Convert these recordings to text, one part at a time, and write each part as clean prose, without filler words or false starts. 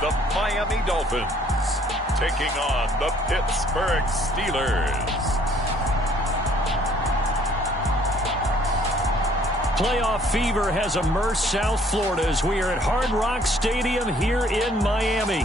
the Miami Dolphins taking on the Pittsburgh Steelers. Playoff fever has immersed South Florida as we are at Hard Rock Stadium here in Miami.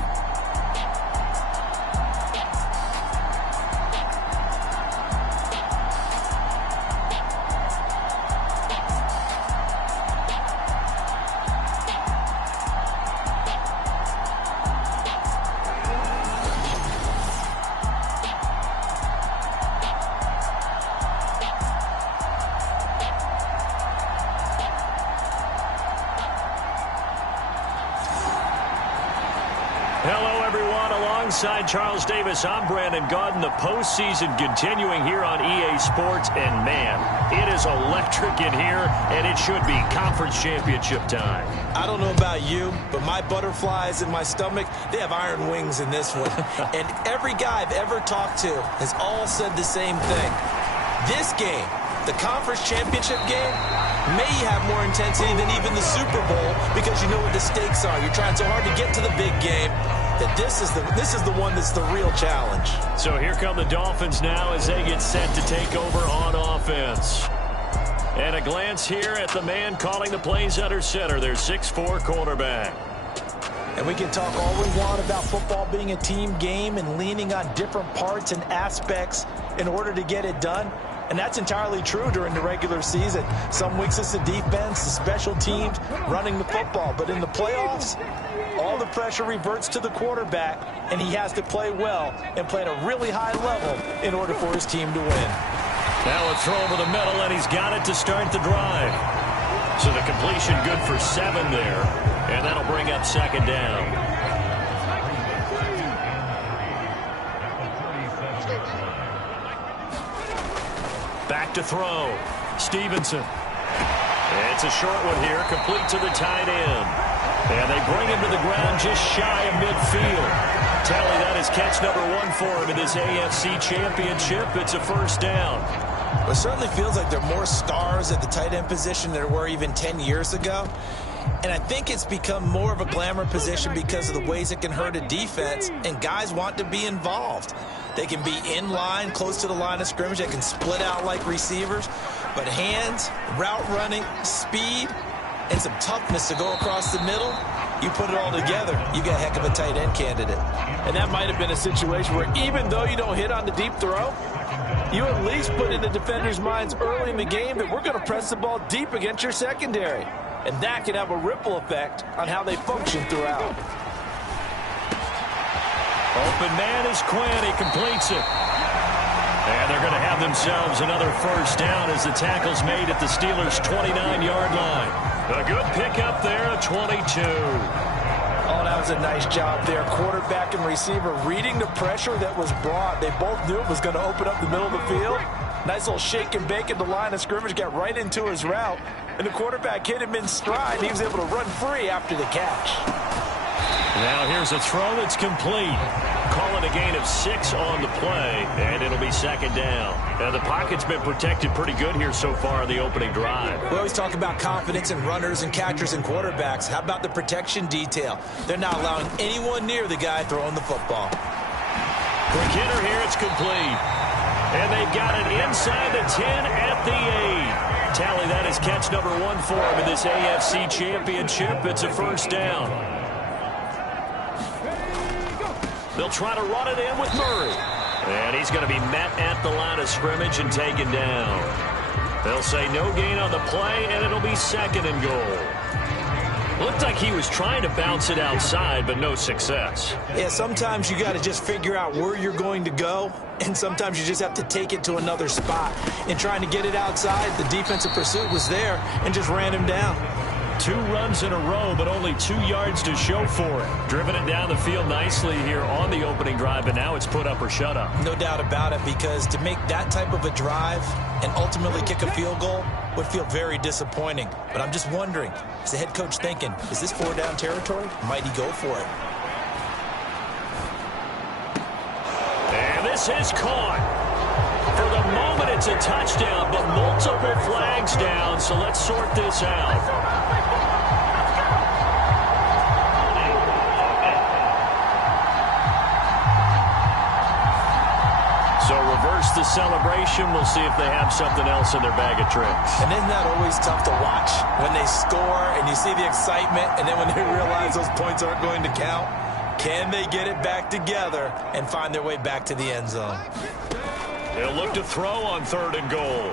Hello, everyone. Alongside Charles Davis, I'm Brandon Gaudin. The postseason continuing here on EA Sports. And, man, it is electric in here, and it should be conference championship time. I don't know about you, but my butterflies in my stomach, they have iron wings in this one. And every guy I've ever talked to has all said the same thing. This game, the conference championship game, may have more intensity than even the Super Bowl because you know what the stakes are. You're trying so hard to get to the big game that this is the one that's the real challenge. So here come the Dolphins now as they get set to take over on offense. And a glance here at the man calling the plays under center, their 6'4" quarterback. And we can talk all we want about football being a team game and leaning on different parts and aspects in order to get it done. And that's entirely true during the regular season. Some weeks it's the defense, the special teams, running the football. But in the playoffs, all the pressure reverts to the quarterback, and he has to play well and play at a really high level in order for his team to win. Now a throw over the middle, and he's got it to start the drive. So the completion good for 7 there, and that'll bring up second down. Back to throw. Stevenson. It's a short one here, complete to the tight end. And they bring him to the ground just shy of midfield. Tally, that is catch number 1 for him in this AFC championship. It's a first down. Well, it certainly feels like there are more stars at the tight end position than there were even 10 years ago. And I think it's become more of a glamour position because of the ways it can hurt a defense, and guys want to be involved. They can be in line, close to the line of scrimmage. They can split out like receivers. But hands, route running, speed, and some toughness to go across the middle, you put it all together, you got a heck of a tight end candidate. And that might have been a situation where even though you don't hit on the deep throw, you at least put in the defenders' minds early in the game that we're going to press the ball deep against your secondary. And that can have a ripple effect on how they function throughout. Open man is Quinn. He completes it. And they're going to have themselves another first down as the tackle's made at the Steelers' 29-yard line. A good pickup there, a 22. Oh, that was a nice job there. Quarterback and receiver reading the pressure that was brought. They both knew it was going to open up the middle of the field. Nice little shake and bake at the line of scrimmage, got right into his route. And the quarterback hit him in stride. He was able to run free after the catch. Now here's a throw that's complete. Call it a gain of 6 on the play, and it'll be second down. Now the pocket's been protected pretty good here so far in the opening drive. We always talk about confidence in runners and catchers and quarterbacks. How about the protection detail? They're not allowing anyone near the guy throwing the football. Quick hitter here, it's complete. And they've got it inside the 10 at the 8. Tally, that is catch number 1 for him in this AFC championship. It's a first down. They'll try to run it in with Murray. And he's going to be met at the line of scrimmage and taken down. They'll say no gain on the play, and it'll be second and goal. Looked like he was trying to bounce it outside, but no success. Yeah, sometimes you got to just figure out where you're going to go, and sometimes you just have to take it to another spot. In trying to get it outside, the defensive pursuit was there and just ran him down. 2 runs in a row, but only 2 yards to show for it. Driven it down the field nicely here on the opening drive, and now it's put up or shut up. No doubt about it, because to make that type of a drive and ultimately kick a field goal would feel very disappointing. But I'm just wondering, is the head coach thinking, is this 4-down territory? Might he go for it? And this is caught. For the moment, it's a touchdown, but multiple flags down, so let's sort this out. interrupts the celebration. We'll see if they have something else in their bag of tricks. And isn't that always tough to watch when they score and you see the excitement, and then when they realize those points aren't going to count? Can they get it back together and find their way back to the end zone? They'll look to throw on 3rd and goal.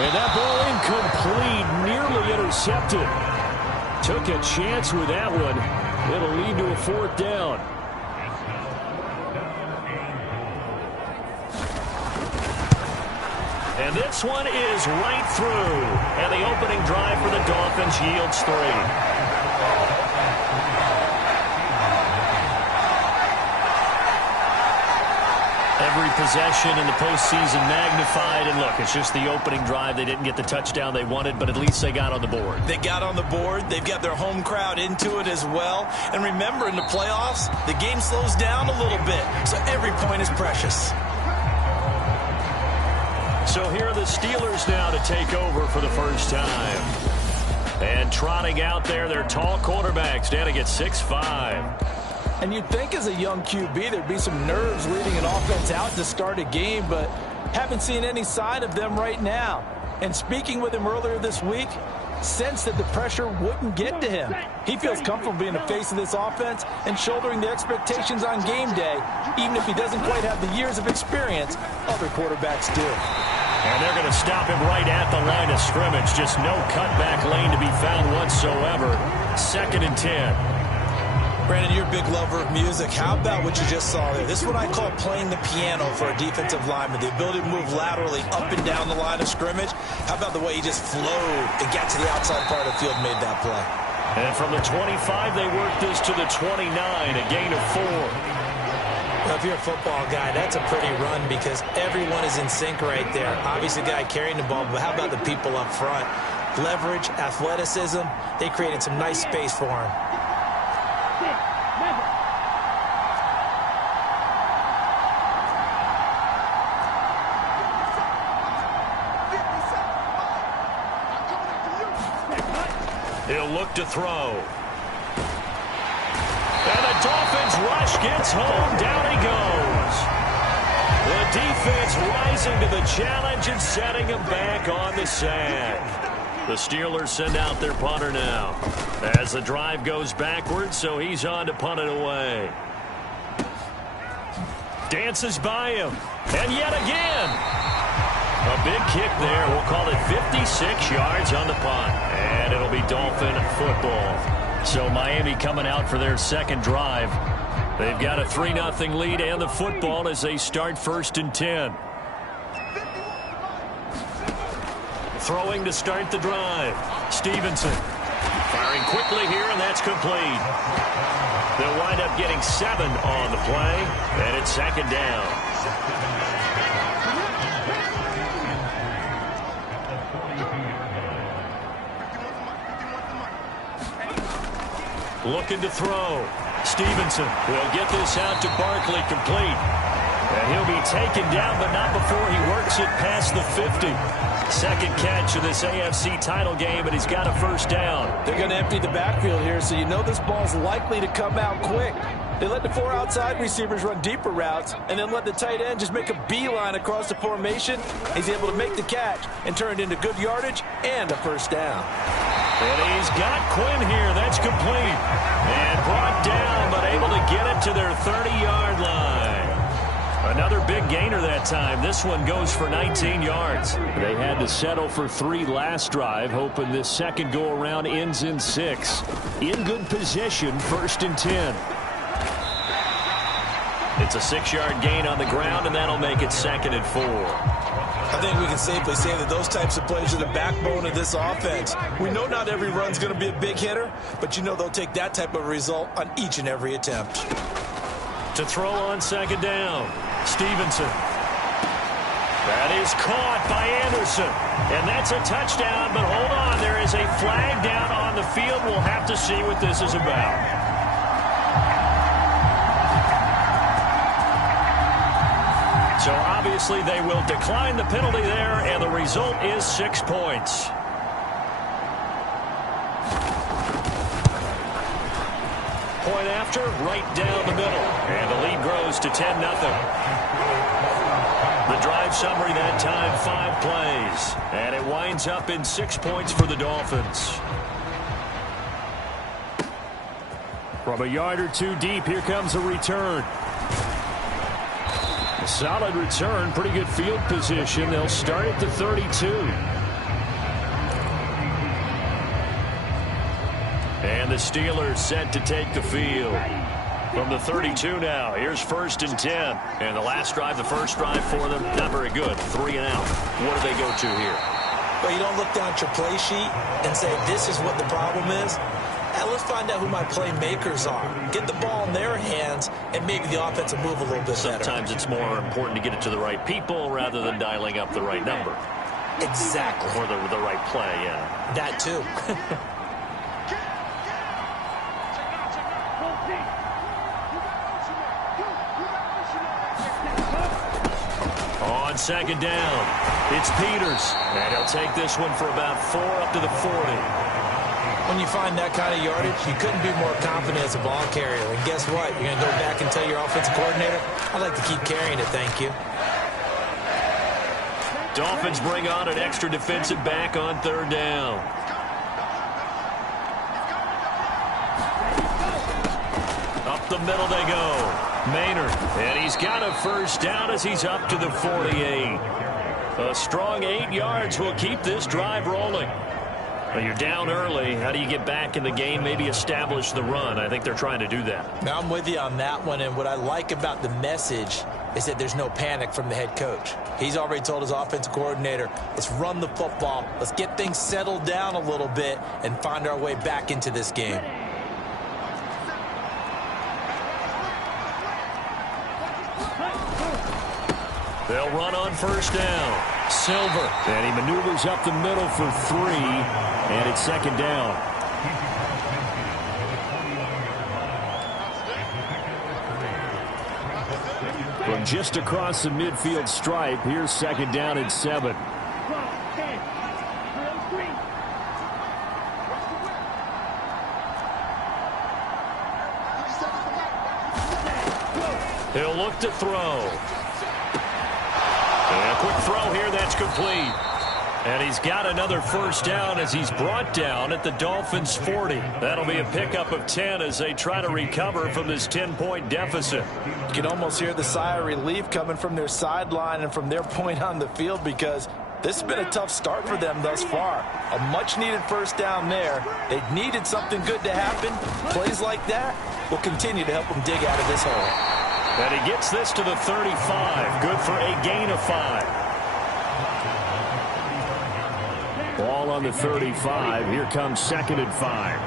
And that ball incomplete, nearly intercepted. Took a chance with that one. It'll lead to a 4th down. And this one is right through. And the opening drive for the Dolphins yields 3. Every possession in the postseason magnified. And look, it's just the opening drive. They didn't get the touchdown they wanted, but at least they got on the board. They got on the board. They've got their home crowd into it as well. And remember, in the playoffs, the game slows down a little bit. So every point is precious. So here are the Steelers now to take over for the first time. And trotting out there, their tall quarterback standing at 6'5". And you'd think as a young QB there'd be some nerves leading an offense out to start a game, but haven't seen any sign of them right now. And speaking with him earlier this week, sensed that the pressure wouldn't get to him. He feels comfortable being the face of this offense and shouldering the expectations on game day, even if he doesn't quite have the years of experience other quarterbacks do. And they're going to stop him right at the line of scrimmage. Just no cutback lane to be found whatsoever. 2nd and 10. Brandon, you're a big lover of music. How about what you just saw there? This is what I call playing the piano for a defensive lineman. The ability to move laterally up and down the line of scrimmage. How about the way he just flowed and got to the outside part of the field and made that play? And from the 25, they work this to the 29, a gain of 4. Well, if you're a football guy, that's a pretty run because everyone is in sync right there. Obviously, the guy carrying the ball, but how about the people up front? Leverage, athleticism, they created some nice space for him. He'll look to throw. And the Dolphins rush gets home. Down he goes. The defense rising to the challenge and setting him back on the sack. The Steelers send out their punter now as the drive goes backwards, so he's on to punt it away. Dances by him. And yet again. A big kick there. We'll call it 56 yards on the punt. And it'll be Dolphin football. So Miami coming out for their second drive. They've got a 3-0 lead and the football as they start 1st and 10. Throwing to start the drive. Stevenson firing quickly here, and that's complete. They'll wind up getting 7 on the play, and it's 2nd down. Looking to throw. Stevenson will get this out to Barkley, complete. And he'll be taken down, but not before he works it past the 50. Second catch of this AFC title game, and he's got a 1st down. They're going to empty the backfield here, so you know this ball's likely to come out quick. They let the 4 outside receivers run deeper routes and then let the tight end just make a beeline across the formation. He's able to make the catch and turn it into good yardage and a 1st down. And he's got Quinn here. That's complete. And brought down, but able to get it to their 30-yard line. Another big gainer that time. This one goes for 19 yards. They had to settle for 3 last drive, hoping this second go-around ends in 6. In good position, 1st and 10. It's a 6-yard gain on the ground, and that'll make it 2nd and 4. I think we can safely say that those types of plays are the backbone of this offense. We know not every run's going to be a big hitter, but you know they'll take that type of result on each and every attempt. To throw on 2nd down, Stevenson. That is caught by Anderson. And that's a touchdown, but hold on. There is a flag down on the field. We'll have to see what this is about. So obviously they will decline the penalty there, and the result is 6 points. point after, right down the middle. And the lead grows to 10-0. The drive summary that time, 5 plays. And it winds up in 6 points for the Dolphins. From a yard or two deep, here comes a return. A solid return, pretty good field position. They'll start at the 32. And the Steelers set to take the field. From the 32 now, here's 1st and 10. And the last drive, the first drive for them, not very good. 3 and out. What do they go to here? Well, you don't look down at your play sheet and say, this is what the problem is. Now, let's find out who my playmakers are. Get the ball in their hands, and maybe the offense will move a little bit better. Sometimes it's more important to get it to the right people rather than dialing up the right number. Exactly. Or the right play, yeah. That, too. On 2nd down, it's Peters. And he'll take this one for about 4 up to the 40. When you find that kind of yardage, you couldn't be more confident as a ball carrier. And guess what? You're going to go back and tell your offensive coordinator, I'd like to keep carrying it, thank you. Dolphins bring on an extra defensive back on 3rd down. Up the middle they go. Maynard, and he's got a 1st down as he's up to the 48. A strong 8 yards will keep this drive rolling. Well, you're down early. How do you get back in the game, maybe establish the run? I think they're trying to do that. Now, I'm with you on that one, and what I like about the message is that there's no panic from the head coach. He's already told his offensive coordinator, let's run the football, let's get things settled down a little bit and find our way back into this game. They'll run on 1st down. Silver, and he maneuvers up the middle for 3, and it's 2nd down. From just across the midfield stripe, here's 2nd down and 7. He'll look to throw. And a quick throw here, that's complete. And he's got another 1st down as he's brought down at the Dolphins' 40. That'll be a pickup of 10 as they try to recover from this 10-point deficit. You can almost hear the sigh of relief coming from their sideline and from their point on the field because this has been a tough start for them thus far. A much-needed 1st down there. They needed something good to happen. Plays like that will continue to help them dig out of this hole. And he gets this to the 35. Good for a gain of 5. Ball on the 35. Here comes 2nd and 5.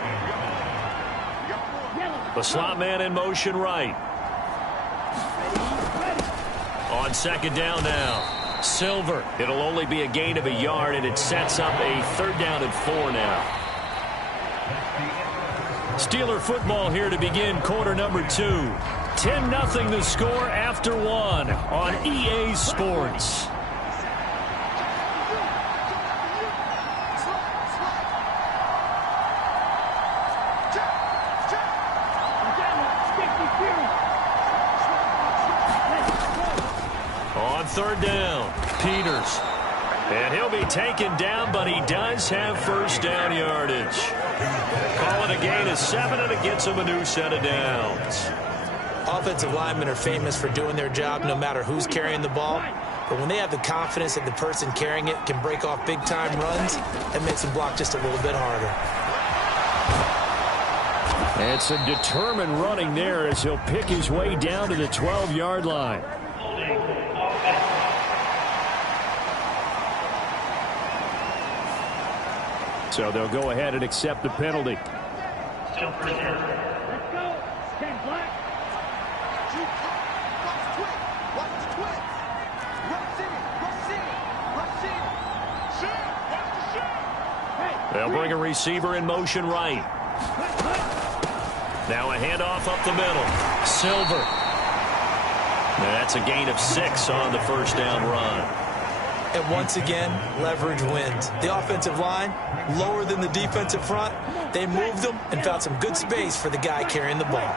The slot man in motion right. On 2nd down now. Silver. It'll only be a gain of a yard, and it sets up a 3rd down and 4 now. Steeler football here to begin quarter number 2. 10-0 the score after 1 on EA Sports. On 3rd down, Peters. And he'll be taken down, but he does have 1st down yardage. Call it a gain of 7, and it gets him a new set of downs. Offensive linemen are famous for doing their job no matter who's carrying the ball. But when they have the confidence that the person carrying it can break off big-time runs, it makes them block just a little bit harder. And some determined running there as he'll pick his way down to the 12-yard line. So they'll go ahead and accept the penalty. Still first down. Let's go. Stand black. Watch the twist. They'll bring a receiver in motion right. Now a handoff up the middle. Silver. Now that's a gain of 6 on the 1st down run. And once again, leverage wins. The offensive line, lower than the defensive front. They moved them and found some good space for the guy carrying the ball.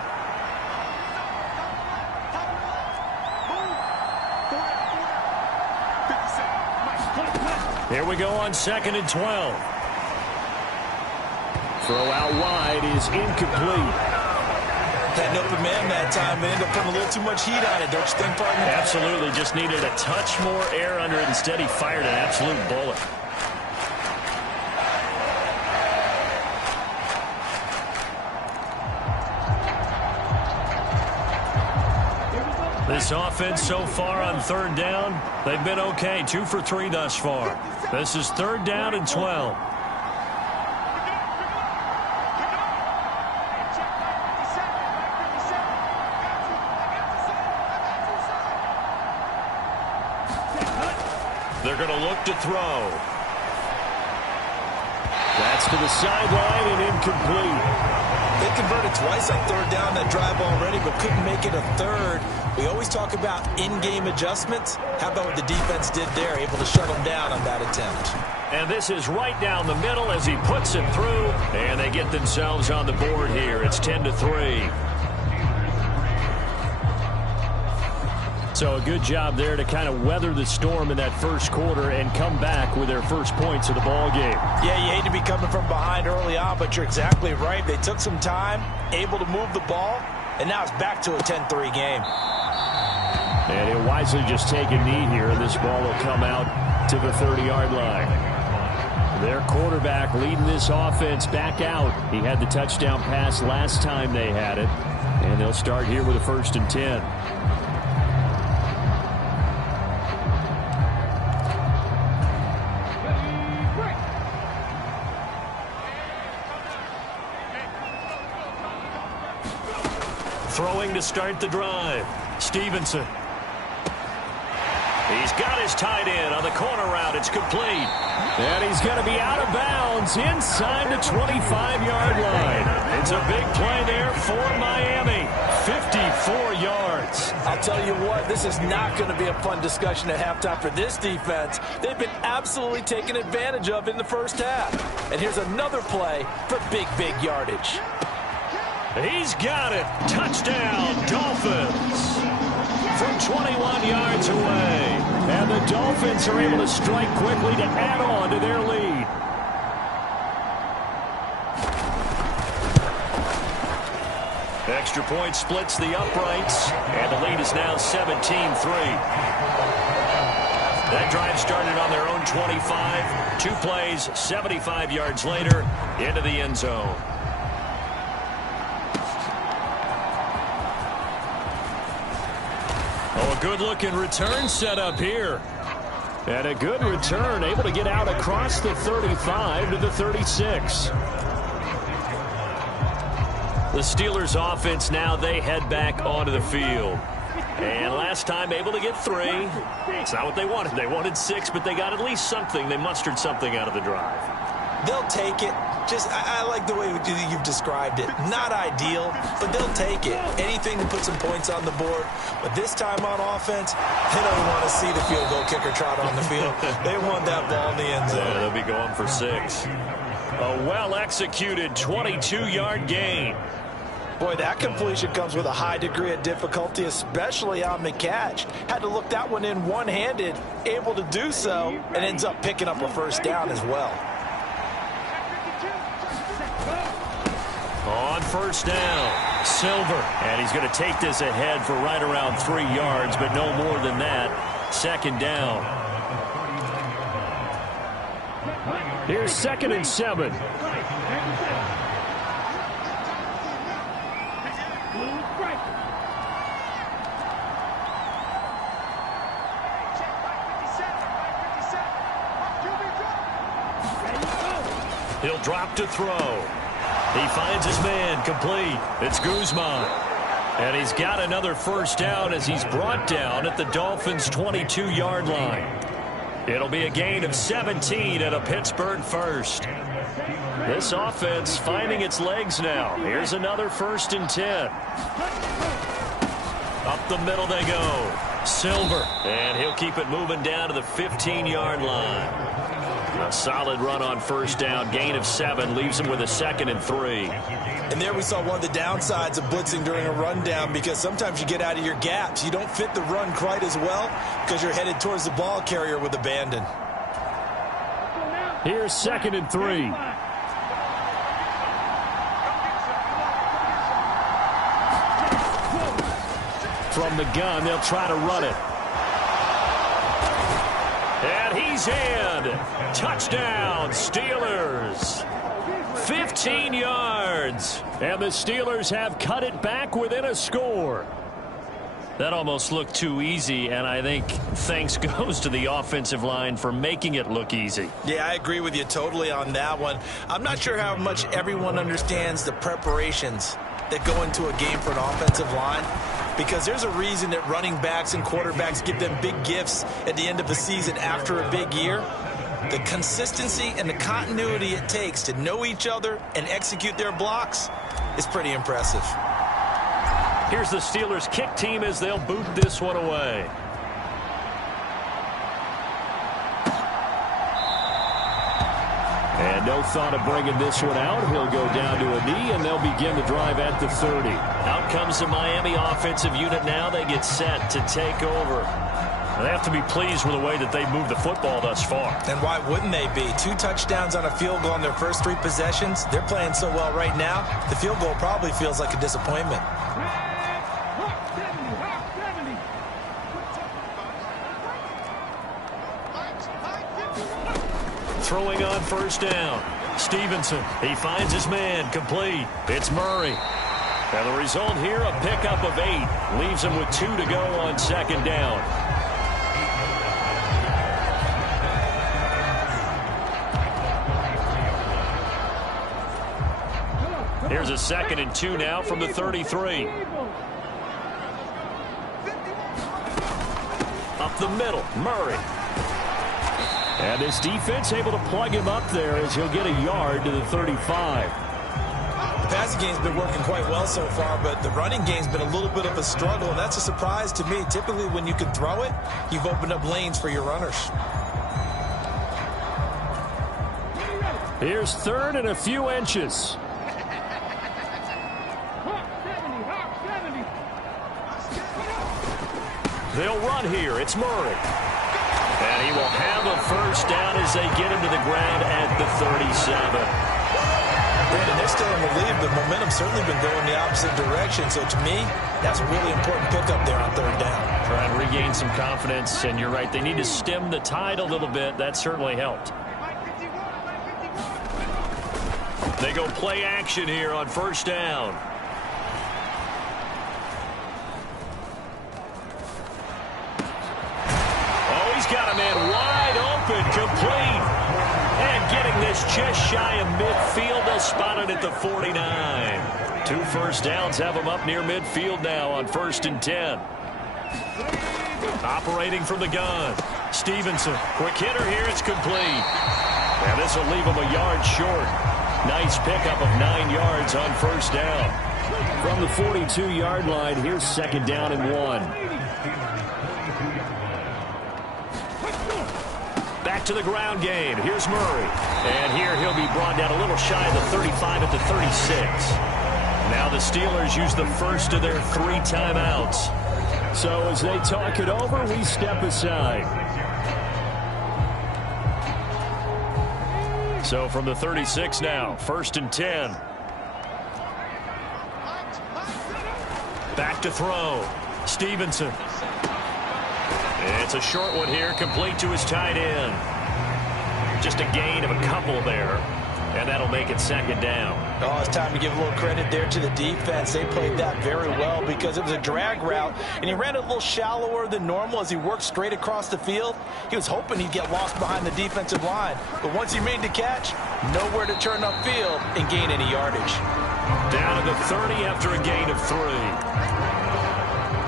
Here we go on 2nd and 12. Throw out wide is incomplete. That open man that time, they ended up putting a little too much heat on it, don't you think, partner? Absolutely, just needed a touch more air under it. Instead, he fired an absolute bullet. This offense so far on 3rd down, they've been okay. 2 for 3 thus far. This is 3rd down and 12. They're going to look to throw. That's to the sideline and incomplete. They converted twice on 3rd down that drive already, but couldn't make it a 3rd. We always talk about in-game adjustments. How about what the defense did there, able to shut them down on that attempt? And this is right down the middle as he puts it through, and they get themselves on the board here. It's 10-3. So a good job there to kind of weather the storm in that first quarter and come back with their first points of the ball game. Yeah, you hate to be coming from behind early on, but you're exactly right. They took some time, able to move the ball, and now it's back to a 10-3 game. And he'll wisely just take a knee here, and this ball will come out to the 30-yard line. Their quarterback leading this offense back out. He had the touchdown pass last time they had it, and they'll start here with a 1st and 10. Throwing to start the drive. Stevenson. He's got his tight end on the corner route. It's complete. And he's going to be out of bounds inside the 25-yard line. It's a big play there for Miami. 54 yards. I'll tell you what, this is not going to be a fun discussion at halftime for this defense. They've been absolutely taken advantage of in the first half. And here's another play for big yardage. He's got it. Touchdown, Dolphins. From 21 yards away. And the Dolphins are able to strike quickly to add on to their lead. Extra point splits the uprights. And the lead is now 17-3. That drive started on their own 25. 2 plays, 75 yards later, into the end zone. Oh, a good-looking return set up here. And a good return, able to get out across the 35 to the 36. The Steelers' offense now, they head back onto the field. And last time, able to get 3. It's not what they wanted. They wanted 6, but they got at least something. They mustered something out of the drive. They'll take it. I like the way you've described it. Not ideal, but they'll take it. Anything to put some points on the board. But this time on offense, they don't want to see the field goal kicker trot on the field. They want that ball in the end zone. Yeah, they'll be going for 6. A well-executed 22-yard gain. Boy, that completion comes with a high degree of difficulty, especially on the catch. Had to look that one in one-handed, able to do so, and ends up picking up a 1st down as well. On 1st down, Silver. And he's going to take this ahead for right around 3 yards, but no more than that. 2nd down. Here's 2nd and 7. He'll drop to throw. He finds his man, complete. It's Guzman. And he's got another 1st down as he's brought down at the Dolphins' 22-yard line. It'll be a gain of 17 and a Pittsburgh 1st. This offense finding its legs now. Here's another 1st and 10. Up the middle they go. Silver, and he'll keep it moving down to the 15-yard line. A solid run on first down. Gain of 7 leaves him with a 2nd and 3. And there we saw one of the downsides of blitzing during a rundown, because sometimes you get out of your gaps. You don't fit the run quite as well because you're headed towards the ball carrier with abandon. Here's 2nd and 3. From the gun, they'll try to run it. And he's in. Touchdown, Steelers. 15 yards. And the Steelers have cut it back within a score. That almost looked too easy, and I think thanks goes to the offensive line for making it look easy. Yeah, I agree with you totally on that one. I'm not sure how much everyone understands the preparations that go into a game for an offensive line, because there's a reason that running backs and quarterbacks give them big gifts at the end of the season after a big year. The consistency and the continuity it takes to know each other and execute their blocks is pretty impressive. Here's the Steelers kick team as they'll boot this one away. And no thought of bringing this one out. He'll go down to a knee, and they'll begin the drive at the 30. Out comes the Miami offensive unit now. They get set to take over. They have to be pleased with the way that they've moved the football thus far. And why wouldn't they be? 2 touchdowns on a field goal in their first 3 possessions. They're playing so well right now, the field goal probably feels like a disappointment. Throwing on first down. Stevenson, he finds his man, complete. It's Murray. And the result here, a pickup of 8. Leaves him with 2 to go on 2nd down. Here's a 2nd and 2 now from the 33. Up the middle, Murray. And this defense able to plug him up there as he'll get a yard to the 35. The passing game's been working quite well so far, but the running game's been a little bit of a struggle, and that's a surprise to me. Typically, when you can throw it, you've opened up lanes for your runners. Here's 3rd and a few inches. They'll run here. It's Murray. And he will have a first down as they get him to the ground at the 37. Brandon, they're still in the lead, but momentum's certainly been going the opposite direction. So to me, that's a really important pickup there on 3rd down. Trying to regain some confidence, and you're right. They need to stem the tide a little bit. That certainly helped. They go play action here on first down. Got a man wide open, complete. And getting this just shy of midfield. They'll spot it at the 49. 2 first downs have them up near midfield now on 1st and 10. Operating from the gun. Stevenson, quick hitter here. It's complete. And this will leave him a yard short. Nice pickup of 9 yards on first down. From the 42-yard line, here's 2nd down and 1. Back to the ground game. Here's Murray. And here he'll be brought down a little shy of the 35 at the 36. Now the Steelers use the first of their 3 timeouts. So as they talk it over, we step aside. So from the 36 now, 1st and 10. Back to throw. Stevenson. It's a short one here, complete to his tight end. Just a gain of a couple there, and that'll make it 2nd down. Oh, it's time to give a little credit there to the defense. They played that very well because it was a drag route, and he ran it a little shallower than normal as he worked straight across the field. He was hoping he'd get lost behind the defensive line, but once he made the catch, nowhere to turn upfield and gain any yardage. Down to the 30 after a gain of 3.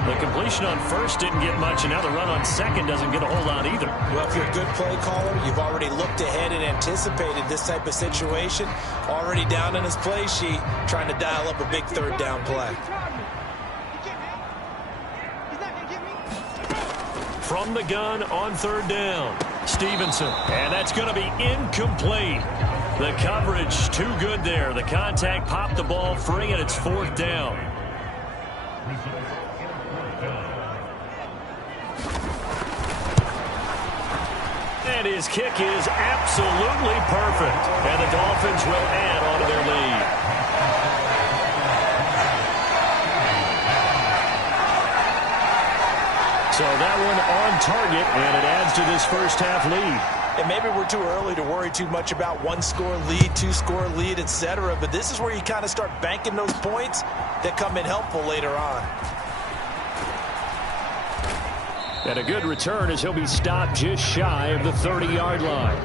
The completion on first didn't get much, and now the run on second doesn't get a whole lot either. Well, if you're a good play caller, you've already looked ahead and anticipated this type of situation. Already down in his play sheet, trying to dial up a big 3rd down play. from the gun on third down. Stevenson, and that's going to be incomplete. The coverage too good there. The contact popped the ball free, and it's fourth down. And his kick is absolutely perfect. And the Dolphins will add on to their lead. So that one on target, and it adds to this first half lead. And maybe we're too early to worry too much about one-score lead, two-score lead, etc. But this is where you kind of start banking those points that come in helpful later on. And a good return as he'll be stopped just shy of the 30-yard line.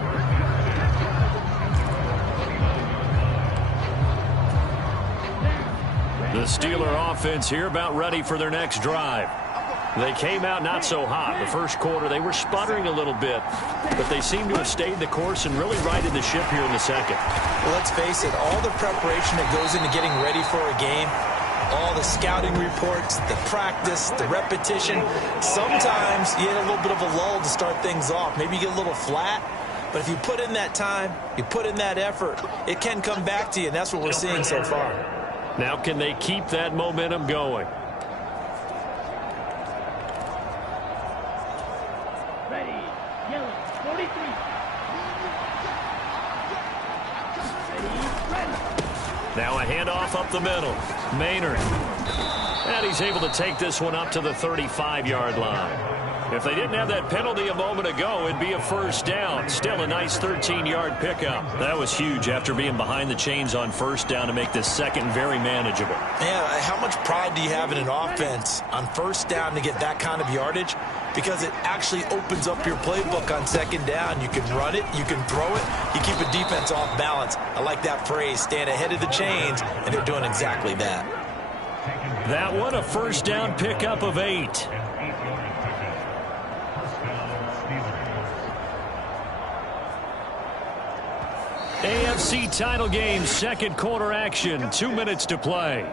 The Steeler offense here about ready for their next drive. They came out not so hot. The first quarter, they were sputtering a little bit, but they seem to have stayed the course and really righted the ship here in the second. Well, let's face it, all the preparation that goes into getting ready for a game, all the scouting reports, the practice, the repetition, sometimes you get a little bit of a lull to start things off. Maybe you get a little flat, but if you put in that time, you put in that effort, it can come back to you, and that's what we're seeing so far. Now can they keep that momentum going? Now a handoff up the middle. Maynard. And he's able to take this one up to the 35-yard line. If they didn't have that penalty a moment ago, it'd be a first down. Still a nice 13-yard pickup. That was huge after being behind the chains on first down to make this second very manageable. Yeah, how much pride do you have in an offense on first down to get that kind of yardage? Because it actually opens up your playbook on second down. You can run it, you can throw it, you keep a defense off balance. I like that phrase, stand ahead of the chains, and they're doing exactly that. That one, a first down pickup of 8. AFC title game, second quarter action, 2 minutes to play.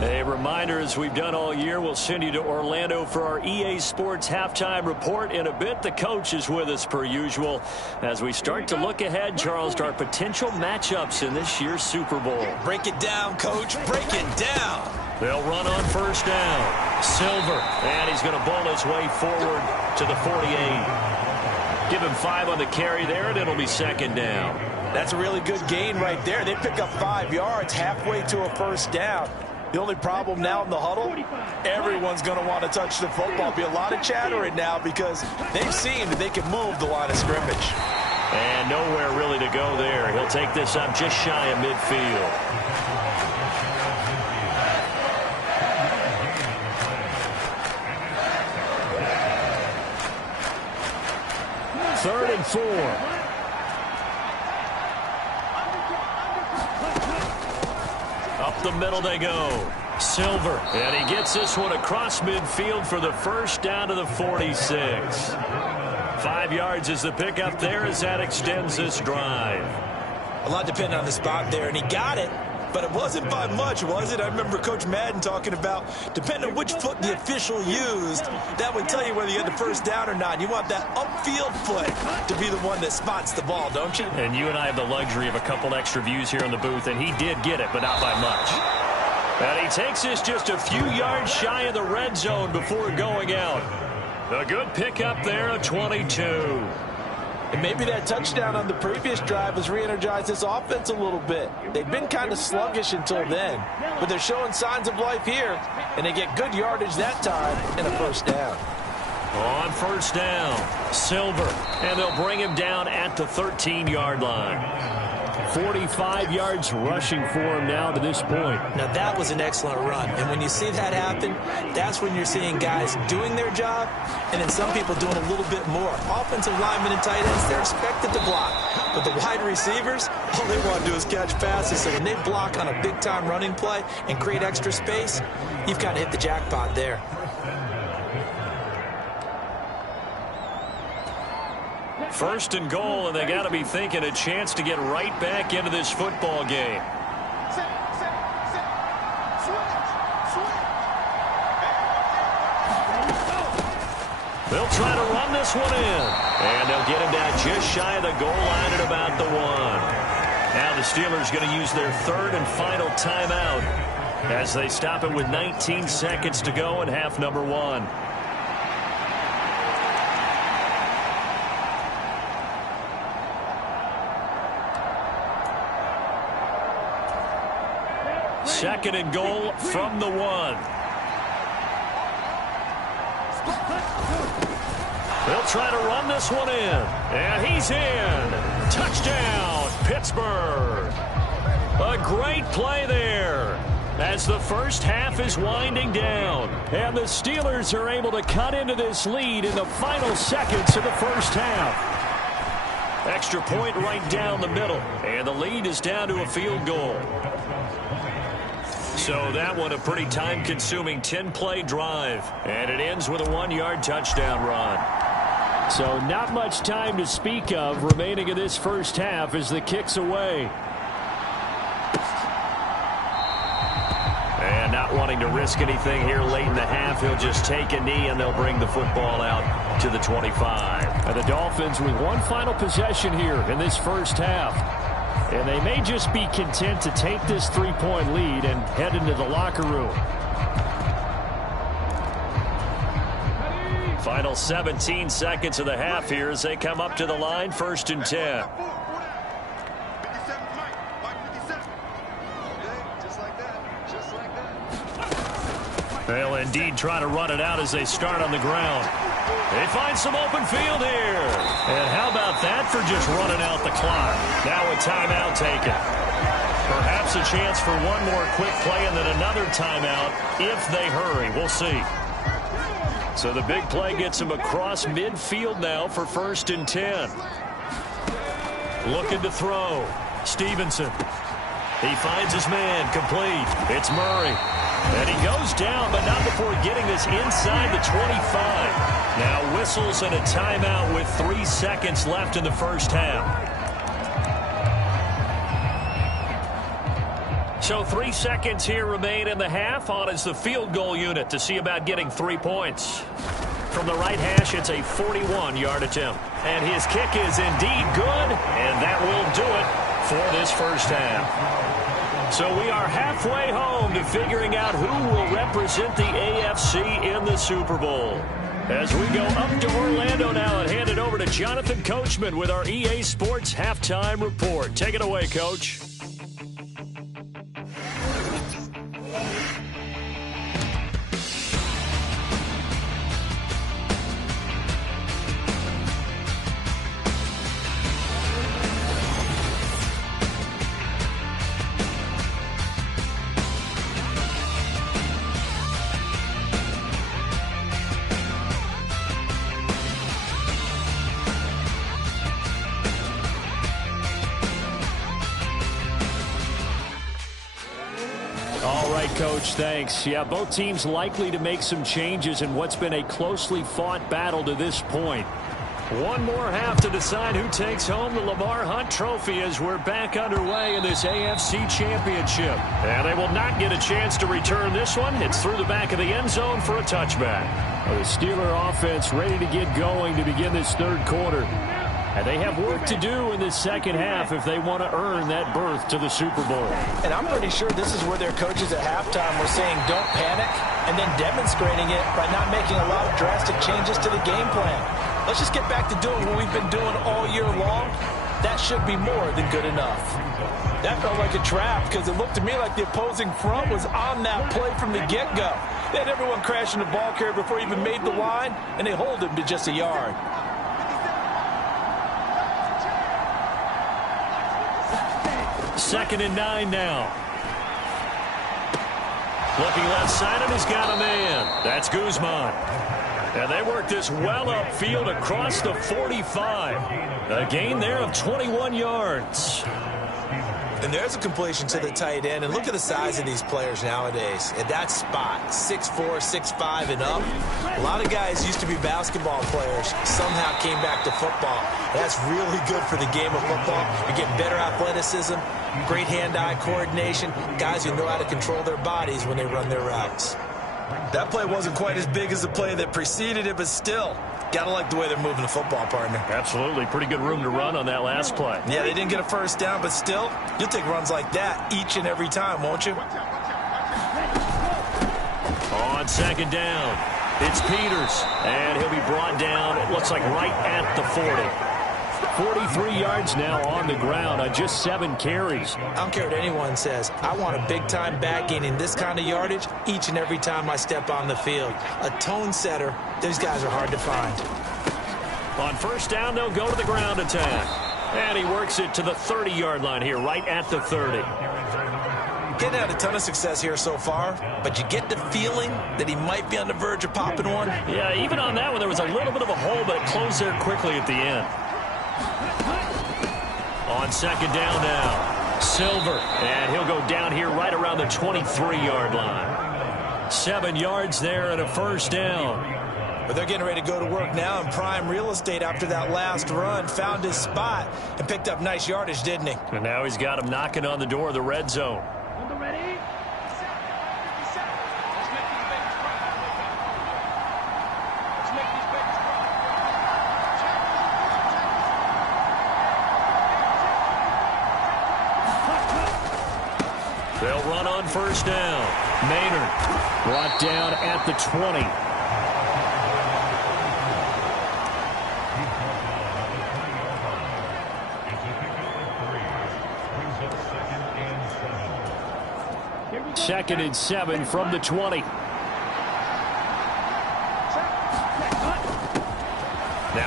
A reminder, as we've done all year, we'll send you to Orlando for our EA Sports halftime report in a bit. The coach is with us per usual as we start to look ahead, Charles, to our potential matchups in this year's Super Bowl. Break it down, coach. Break it down. They'll run on first down. Silver, and he's going to bowl his way forward to the 48. Give him 5 on the carry there, and it'll be second down. That's a really good gain right there. They pick up 5 yards halfway to a first down. The only problem now in the huddle, everyone's going to want to touch the football. Be a lot of chattering now because they've seen that they can move the line of scrimmage. And nowhere really to go there. He'll take this up just shy of midfield. Third and 4. Up the middle they go. Silver. And he gets this one across midfield for the first down to the 46. 5 yards is the pickup there as that extends this drive. A lot depending on the spot there, and he got it, but it wasn't by much, was it? I remember Coach Madden talking about, depending on which foot the official used, that would tell you whether you had the first down or not. You want that upfield foot to be the one that spots the ball, don't you? And you and I have the luxury of a couple extra views here in the booth, and he did get it, but not by much. And he takes this just a few yards shy of the red zone before going out. A good pickup there, a 22. And maybe that touchdown on the previous drive has re-energized this offense a little bit. They've been kind of sluggish until then, but they're showing signs of life here, and they get good yardage that time and a first down. On first down, Silver, and they'll bring him down at the 13-yard line. 45 yards rushing for him now to this point. Now that was an excellent run, and when you see that happen, that's when you're seeing guys doing their job, and then some people doing a little bit more. Offensive linemen and tight ends, they're expected to block, but the wide receivers, all they want to do is catch passes. So when they block on a big-time running play and create extra space, you've kind of hit the jackpot there. First and goal, and they got to be thinking a chance to get right back into this football game. They'll try to run this one in. And they'll get him down just shy of the goal line at about the 1. Now the Steelers going to use their third and final timeout as they stop it with 19 seconds to go in half number 1. Second and goal from the 1. They'll try to run this one in. And he's in. Touchdown, Pittsburgh. A great play there as the first half is winding down. And the Steelers are able to cut into this lead in the final seconds of the first half. Extra point right down the middle. And the lead is down to a field goal. So that one a pretty time-consuming 10-play drive. And it ends with a 1-yard touchdown run. So not much time to speak of remaining in this first half as the kick's away. And not wanting to risk anything here late in the half, he'll just take a knee and they'll bring the football out to the 25. And the Dolphins with one final possession here in this first half. And they may just be content to take this 3-point lead and head into the locker room. Final 17 seconds of the half here as they come up to the line, 1st and 10. They'll indeed try to run it out as they start on the ground. They find some open field here. And how about that for just running out the clock? Now a timeout taken. Perhaps a chance for one more quick play and then another timeout if they hurry. We'll see. So the big play gets him across midfield now for 1st and 10. Looking to throw. Stevenson. He finds his man complete. It's Murray. And he goes down, but not before getting this inside the 25. Now whistles and a timeout with 3 seconds left in the first half. So 3 seconds here remain in the half. On is the field goal unit to see about getting 3 points. From the right hash, it's a 41-yard attempt. And his kick is indeed good, and that will do it for this first half. So we are halfway home to figuring out who will represent the AFC in the Super Bowl. As we go up to Orlando now and hand it over to Jonathan Coachman with our EA Sports Halftime Report. Take it away, Coach. Coach, thanks. Yeah, both teams likely to make some changes in what's been a closely fought battle to this point. One more half to decide who takes home the Lamar Hunt Trophy as we're back underway in this AFC Championship. And they will not get a chance to return this one. It's through the back of the end zone for a touchback. Well, the Steeler offense ready to get going to begin this third quarter. And they have work to do in this second half if they want to earn that berth to the Super Bowl. And I'm pretty sure this is where their coaches at halftime were saying don't panic and then demonstrating it by not making a lot of drastic changes to the game plan. Let's just get back to doing what we've been doing all year long. That should be more than good enough. That felt like a trap because it looked to me like the opposing front was on that play from the get-go. They had everyone crashing the ball carrier before he even made the line, and they hold him to just a yard. Second and 9 now. Looking left side, and he's got a man. That's Guzman. And they work this well upfield across the 45. A gain there of 21 yards. And there's a completion to the tight end. And look at the size of these players nowadays. At that spot, 6'4", 6'5", and up. A lot of guys used to be basketball players, somehow came back to football. That's really good for the game of football. You get better athleticism, great hand-eye coordination, guys who know how to control their bodies when they run their routes. That play wasn't quite as big as the play that preceded it, but still, gotta like the way they're moving the football, partner. Absolutely. Pretty good room to run on that last play. Yeah, they didn't get a first down, but still, you'll take runs like that each and every time, won't you? On second down, it's Peters, and he'll be brought down, it looks like right at the 40. 43 yards now on the ground on just 7 carries. I don't care what anyone says. I want a big-time back gaining this kind of yardage each and every time I step on the field. A tone setter, those guys are hard to find. On first down, they'll go to the ground attack. And he works it to the 30-yard line here, right at the 30. Getting had a ton of success here so far, but you get the feeling that he might be on the verge of popping one. Yeah, even on that one, there was a little bit of a hole, but it closed there quickly at the end. On second down now, Silver, and he'll go down here right around the 23-yard line. 7 yards there and a first down. But they're getting ready to go to work now in prime real estate after that last run. Found his spot and picked up nice yardage, didn't he? And now he's got him knocking on the door of the red zone. They'll run on first down. Maynard brought down at the 20. Second and 7 from the 20. Now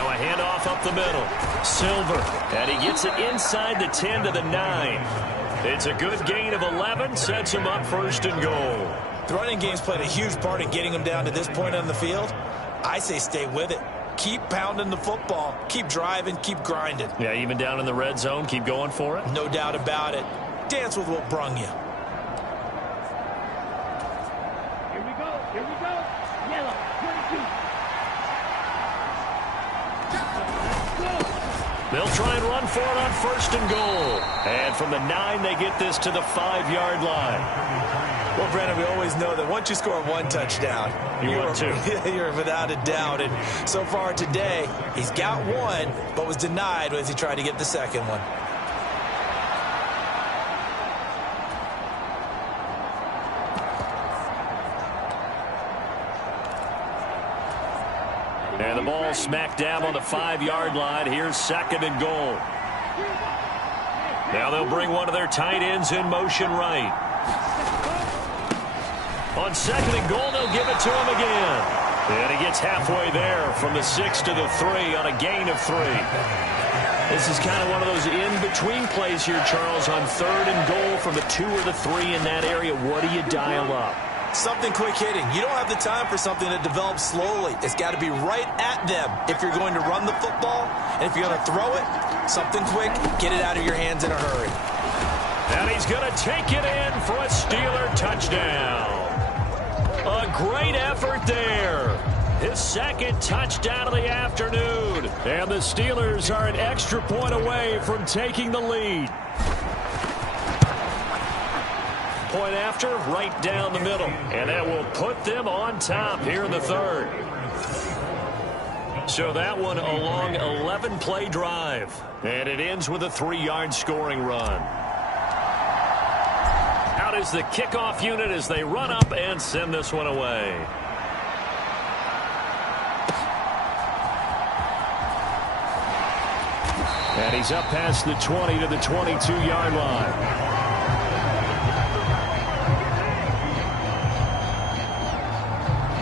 a handoff up the middle. Silver, and he gets it inside the 10 to the 9. It's a good gain of 11, sets him up first and goal. The running game's played a huge part in getting him down to this point on the field. I say stay with it. Keep pounding the football. Keep driving. Keep grinding. Yeah, even down in the red zone, keep going for it. No doubt about it. Dance with what brung you. Here we go. Here we go. Yellow, 22. They'll try and run for it on first and goal. And from the 9, they get this to the 5-yard line. Well, Brandon, we always know that once you score one touchdown, you're 2. You're without a doubt. And so far today, he's got one, but was denied as he tried to get the second one. And the ball smack dab on the 5-yard line. Here's second and goal. Now they'll bring one of their tight ends in motion right. On second and goal, they'll give it to him again. And he gets halfway there from the 6 to the 3 on a gain of 3. This is kind of one of those in-between plays here, Charles, on third and goal from the 2 or the 3 in that area. What do you dial up? Something quick hitting. You don't have the time for something that develops slowly. It's got to be right at them if you're going to run the football. And if you're going to throw it, something quick, get it out of your hands in a hurry. And he's going to take it in for a Steeler touchdown. A great effort there. His second touchdown of the afternoon. And the Steelers are an extra point away from taking the lead. Point after, right down the middle. And that will put them on top here in the third. So that one a long 11-play drive. And it ends with a 3-yard scoring run. Out is the kickoff unit as they run up and send this one away. And he's up past the 20 to the 22-yard line.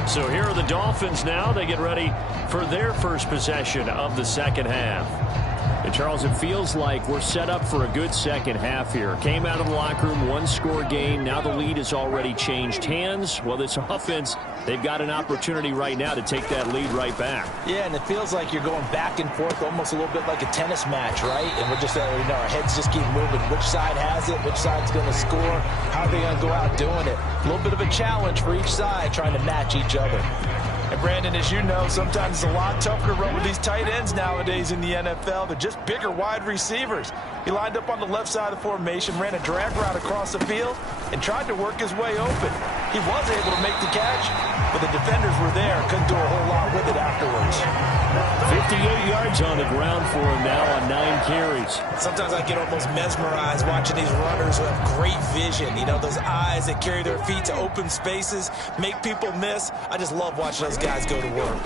So here are the Dolphins now. They get ready for their first possession of the second half. And Charles, it feels like we're set up for a good second half here. Came out of the locker room, 1-score game. Now the lead has already changed hands. Well, this offense, they've got an opportunity right now to take that lead right back. Yeah, and it feels like you're going back and forth almost a little bit like a tennis match, right? And we're just, our heads just keep moving. Which side has it? Which side's going to score? How are they going to go out doing it? A little bit of a challenge for each side trying to match each other. And Brandon, as you know, sometimes it's a lot tougher to run with these tight ends nowadays in the NFL. They're just bigger wide receivers. He lined up on the left side of the formation, ran a drag route across the field, and tried to work his way open. He was able to make the catch, but the defenders were there. Couldn't do a whole lot with it afterwards. 58 yards on the ground for him now on 9 carries. Sometimes I get almost mesmerized watching these runners who have great vision. You know, those eyes that carry their feet to open spaces, make people miss. I just love watching those guys go to work.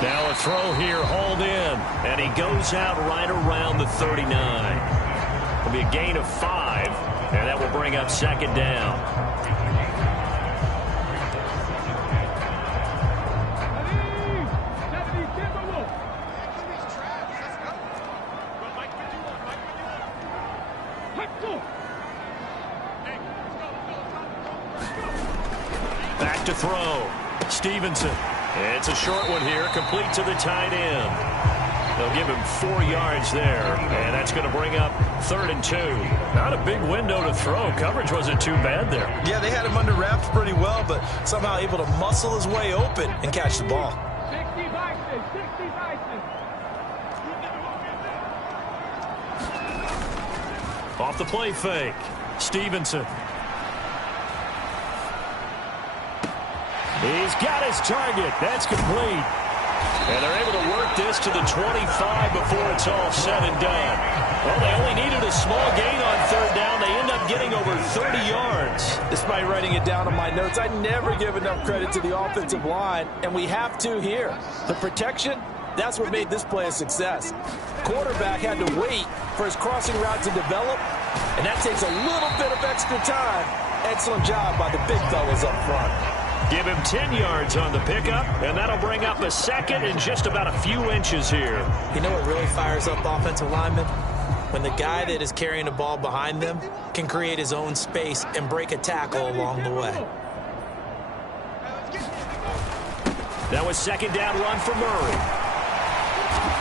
Now a throw here, hauled in, and he goes out right around the 39. It'll be a gain of 5, and that will bring up second down. Back to throw. Stevenson. It's a short one here, complete to the tight end. They'll give him 4 yards there, and that's going to bring up 3rd and 2. Not a big window to throw. Coverage wasn't too bad there. Yeah, they had him under wraps pretty well, but somehow able to muscle his way open and catch the ball. Off the play fake. Stevenson. He's got his target. That's complete. And they're able to work this to the 25 before it's all said and done. Well, they only needed a small gain on 3rd down. They end up getting over 30 yards. Despite writing it down on my notes, I never give enough credit to the offensive line, and we have to here. The protection, that's what made this play a success. Quarterback had to wait for his crossing route to develop, and that takes a little bit of extra time. Excellent job by the big fellas up front. Give him 10 yards on the pickup, and that'll bring up a second in just about a few inches here. You know what really fires up offensive linemen? When the guy that is carrying the ball behind them can create his own space and break a tackle along the way. That was second down run for Murray.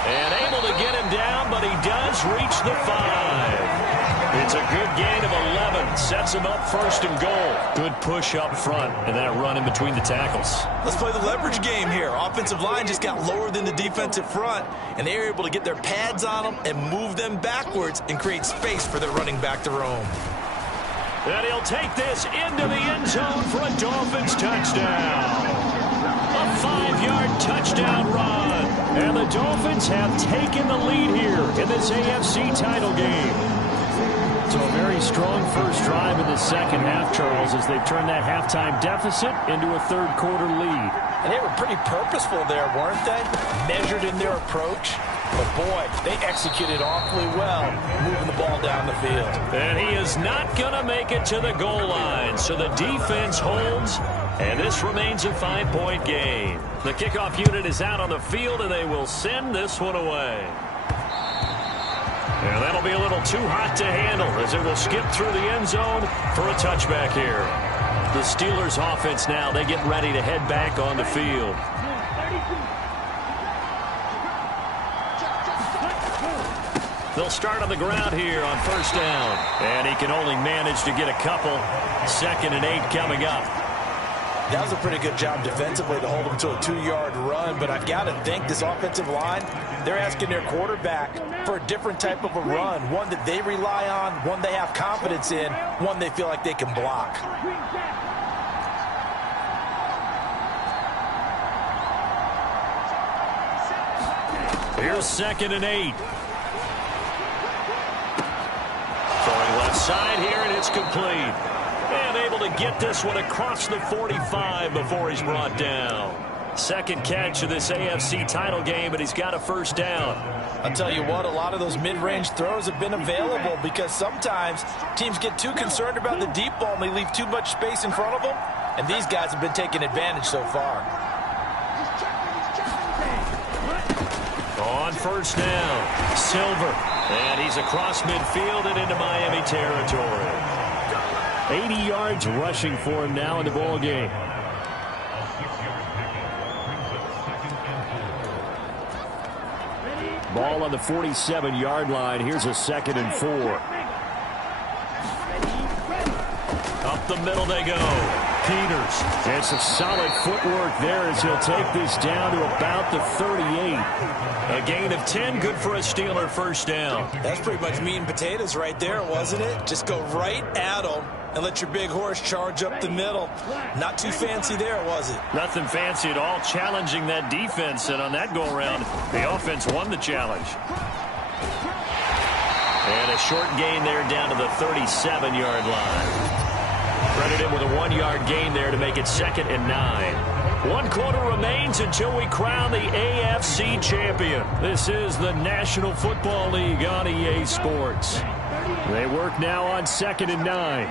And able to get him down, but he does reach the 5. It's a good gain of 11. Sets him up 1st and goal. Good push up front and that run in between the tackles. Let's play the leverage game here. Offensive line just got lower than the defensive front, and they were able to get their pads on them and move them backwards and create space for their running back to roam. And he'll take this into the end zone for a Dolphins touchdown. A 5-yard touchdown run. And the Dolphins have taken the lead here in this AFC title game. So a very strong first drive in the second half, Charles, as they've turned that halftime deficit into a 3rd quarter lead. And they were pretty purposeful there, weren't they? Measured in their approach. But, boy, they executed awfully well, moving the ball down the field. And he is not going to make it to the goal line. So the defense holds, and this remains a 5-point game. The kickoff unit is out on the field, and they will send this one away. And that'll be a little too hot to handle as it will skip through the end zone for a touchback here. The Steelers offense now, they get ready to head back on the field. They'll start on the ground here on 1st down. And he can only manage to get a couple. 2nd and 8 coming up. That was a pretty good job defensively to hold them to a 2-yard run, but I've got to think this offensive line, they're asking their quarterback for a different type of a run, one that they rely on, one they have confidence in, one they feel like they can block. Here's 2nd and 8. Throwing left side here, and it's complete. And able to get this one across the 45 before he's brought down. 2nd catch of this AFC title game, and he's got a 1st down. I'll tell you what, a lot of those mid-range throws have been available because sometimes teams get too concerned about the deep ball and they leave too much space in front of them, and these guys have been taking advantage so far. On 1st down, Silver. And he's across midfield and into Miami territory. 80 yards rushing for him now in the ball game. Ball on the 47-yard line. Here's a 2nd and 4. Up the middle they go. Peters. And some solid footwork there as he'll take this down to about the 38. A gain of 10, good for a Steeler first down. That's pretty much meat and potatoes right there, wasn't it? Just go right at them and let your big horse charge up the middle. Not too fancy there, was it? Nothing fancy at all, challenging that defense, and on that go-around, the offense won the challenge. And a short gain there down to the 37-yard line. Credit him with a 1-yard gain there to make it 2nd and 9. 1 quarter remains until we crown the AFC champion. This is the National Football League on EA Sports. They work now on 2nd and 9.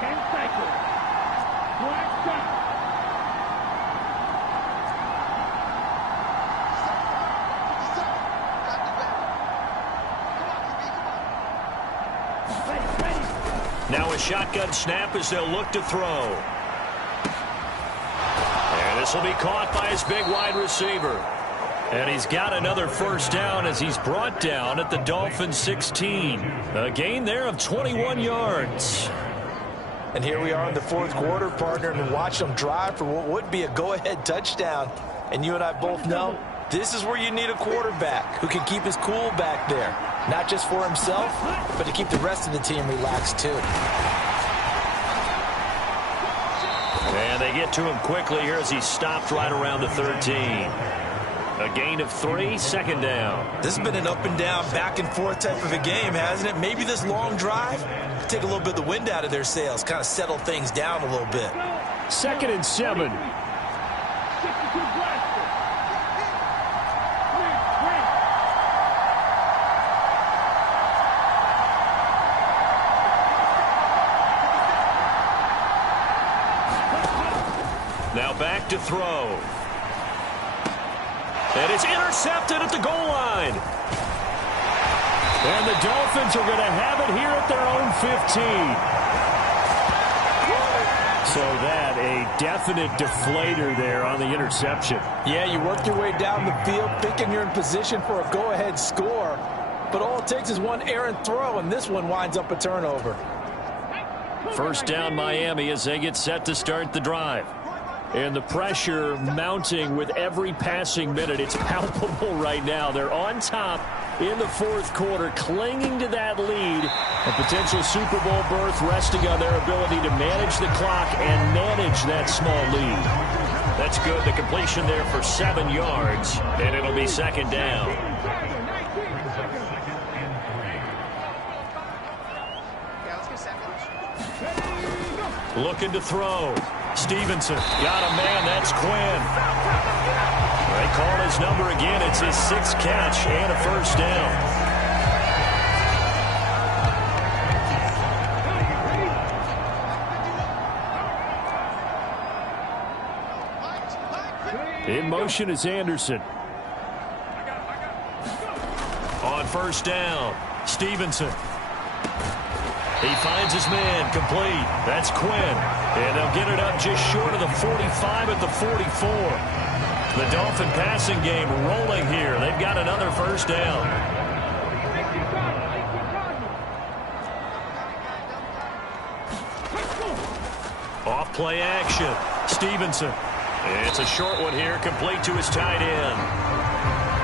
10 seconds. Black shot. Now a shotgun snap as they'll look to throw. And this will be caught by his big wide receiver. And he's got another first down as he's brought down at the Dolphins 16. A gain there of 21 yards. And here we are in the 4th quarter, partner, and watch them drive for what would be a go-ahead touchdown. And you and I both know this is where you need a quarterback who can keep his cool back there. Not just for himself, but to keep the rest of the team relaxed too. And they get to him quickly here as he stopped right around the 13. A gain of 3, 2nd down. This has been an up and down, back and forth type of a game, hasn't it? Maybe this long drive could take a little bit of the wind out of their sails, kind of settle things down a little bit. 2nd and 7. Now back to throw. And it's intercepted at the goal line. And the Dolphins are going to have it here at their own 15. So that a definite deflator there on the interception. Yeah, you work your way down the field thinking you're in position for a go-ahead score. But all it takes is one errant throw, and this one winds up a turnover. First down Miami as they get set to start the drive. And the pressure mounting with every passing minute. It's palpable right now. They're on top in the 4th quarter, clinging to that lead. A potential Super Bowl berth resting on their ability to manage the clock and manage that small lead. That's good. The completion there for 7 yards, and it'll be 2nd down. Looking to throw. Stevenson got a man. That's Quinn. They call his number again. It's his 6th catch and a first down. In motion is Anderson. On first down, Stevenson. He finds his man, complete. That's Quinn. And they'll get it up just short of the 45 at the 44. The Dolphin passing game rolling here. They've got another first down. Off play action. Stevenson. It's a short one here, complete to his tight end.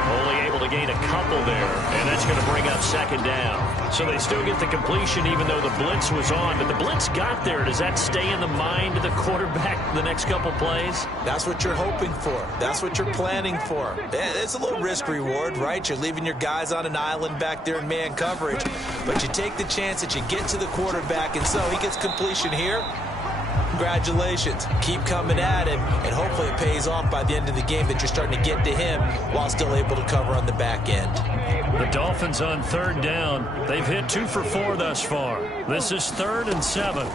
Only able to gain a couple there, and that's going to bring up 2nd down. So they still get the completion even though the blitz was on, but the blitz got there. Does that stay in the mind of the quarterback the next couple plays? That's what you're hoping for. That's what you're planning for. It's a little risk reward, right? You're leaving your guys on an island back there in man coverage, but you take the chance that you get to the quarterback, and so he gets completion here. Congratulations. Keep coming at him, and hopefully it pays off by the end of the game that you're starting to get to him while still able to cover on the back end. The Dolphins on 3rd down. They've hit 2 for 4 thus far. This is 3rd and 7.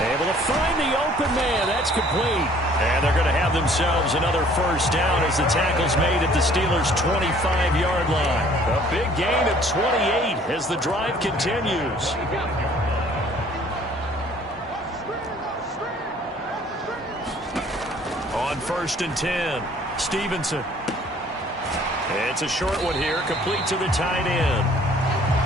Able to find the open man. That's complete. And they're going to have themselves another first down as the tackle's made at the Steelers' 25-yard line. A big gain of 28 as the drive continues. On 1st and 10, Stevenson. It's a short one here, complete to the tight end.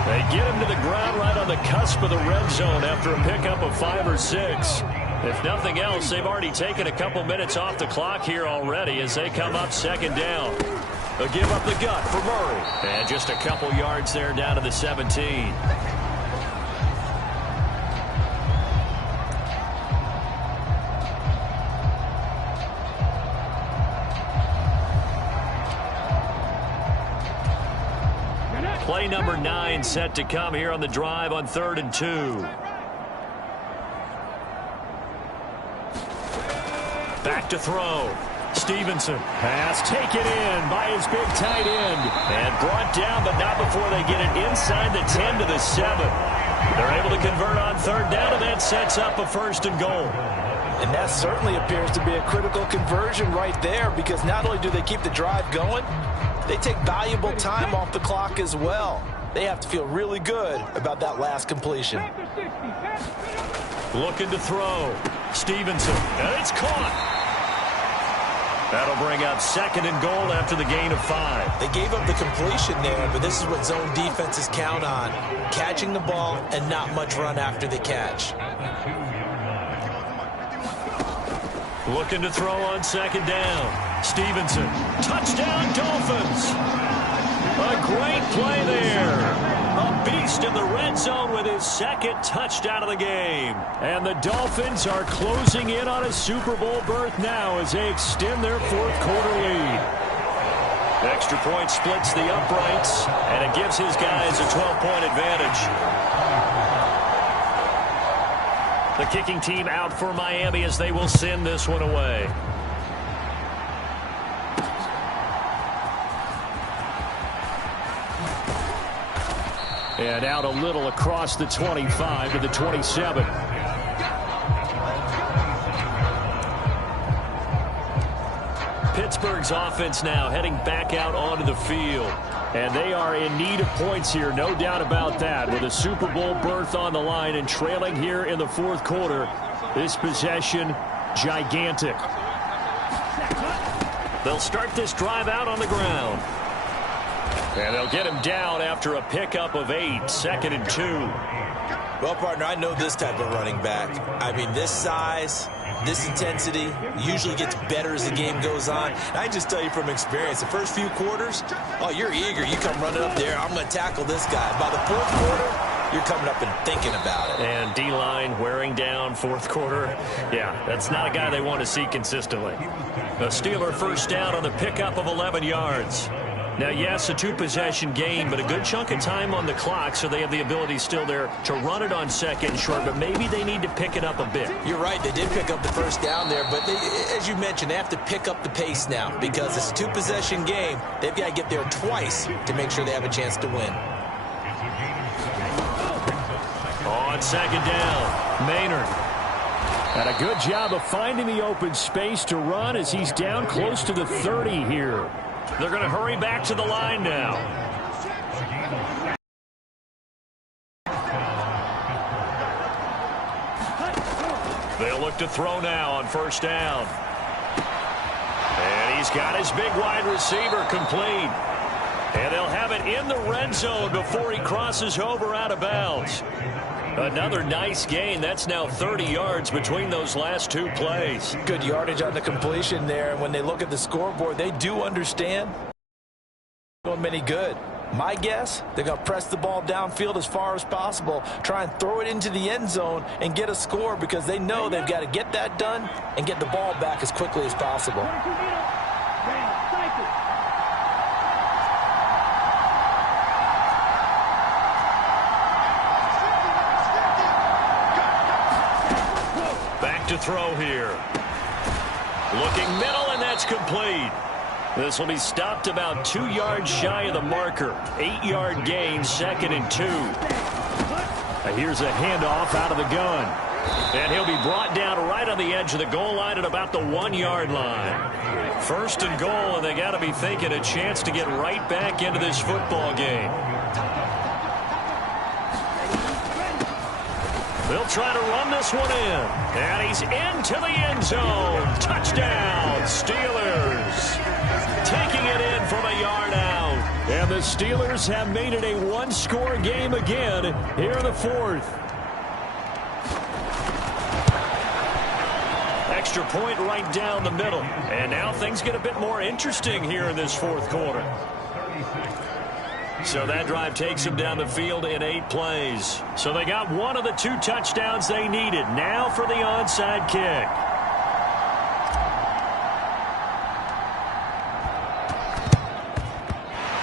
They get him to the ground right on the cusp of the red zone after a pickup of 5 or 6. If nothing else, they've already taken a couple minutes off the clock here already as they come up second down. They'll give up the gut for Murray. And just a couple yards there down to the 17. Play number 9 set to come here on the drive on 3rd and 2. Back to throw. Stevenson. Pass taken in by his big tight end. And brought down, but not before they get it inside the 10 to the 7. They're able to convert on 3rd down, and that sets up a 1st and goal. And that certainly appears to be a critical conversion right there, because not only do they keep the drive going, they take valuable time off the clock as well. They have to feel really good about that last completion. Looking to throw. Stevenson. And it's caught. That'll bring up 2nd and goal after the gain of 5. They gave up the completion there, but this is what zone defenses count on. Catching the ball and not much run after the catch. Looking to throw on 2nd down. Stevenson. Touchdown, Dolphins. A great play there. A beast in the red zone with his 2nd touchdown of the game. And the Dolphins are closing in on a Super Bowl berth now as they extend their 4th quarter lead. Extra point splits the uprights, and it gives his guys a 12-point advantage. The kicking team out for Miami as they will send this one away. And out a little across the 25 to the 27. Pittsburgh's offense now heading back out onto the field. And they are in need of points here, no doubt about that. With a Super Bowl berth on the line and trailing here in the 4th quarter, this possession gigantic. They'll start this drive out on the ground. And they'll get him down after a pickup of 8, 2nd and 2. Well, partner, I know this type of running back. I mean, this size, this intensity usually gets better as the game goes on. And I just tell you from experience, the first few quarters, oh, you're eager. You come running up there, I'm going to tackle this guy. By the 4th quarter, you're coming up and thinking about it. And D-line wearing down 4th quarter. Yeah, that's not a guy they want to see consistently. A Steeler 1st down on the pickup of 11 yards. Now, yes, a 2-possession game, but a good chunk of time on the clock, so they have the ability still there to run it on 2nd and short, but maybe they need to pick it up a bit. You're right. They did pick up the 1st down there, but they, as you mentioned, they have to pick up the pace now because it's a 2-possession game. They've got to get there twice to make sure they have a chance to win. On 2nd down, Maynard. And a good job of finding the open space to run as he's down close to the 30 here. They're going to hurry back to the line now. They'll look to throw now on 1st down. And he's got his big wide receiver complete. And they'll have it in the red zone before he crosses over out of bounds. Another nice gain. That's now 30 yards between those last 2 plays. Good yardage on the completion there. And when they look at the scoreboard, they do understand doing many good. My guess, they're going to press the ball downfield as far as possible, try and throw it into the end zone and get a score because they know they've got to get that done and get the ball back as quickly as possible. To throw here. Looking middle, and that's complete. This will be stopped about 2 yards shy of the marker. 8-yard gain, 2nd and 2. Here's a handoff out of the gun. And he'll be brought down right on the edge of the goal line at about the 1-yard line. 1st and goal, and they got to be thinking a chance to get right back into this football game. They'll try to run this one in. And he's into the end zone. Touchdown, Steelers. Taking it in from a yard out. the Steelers have made it a one-score game again here in the fourth. Extra point right down the middle. And now things get a bit more interesting here in this fourth quarter. So that drive takes them down the field in 8 plays. So they got one of the 2 touchdowns they needed. Now for the onside kick.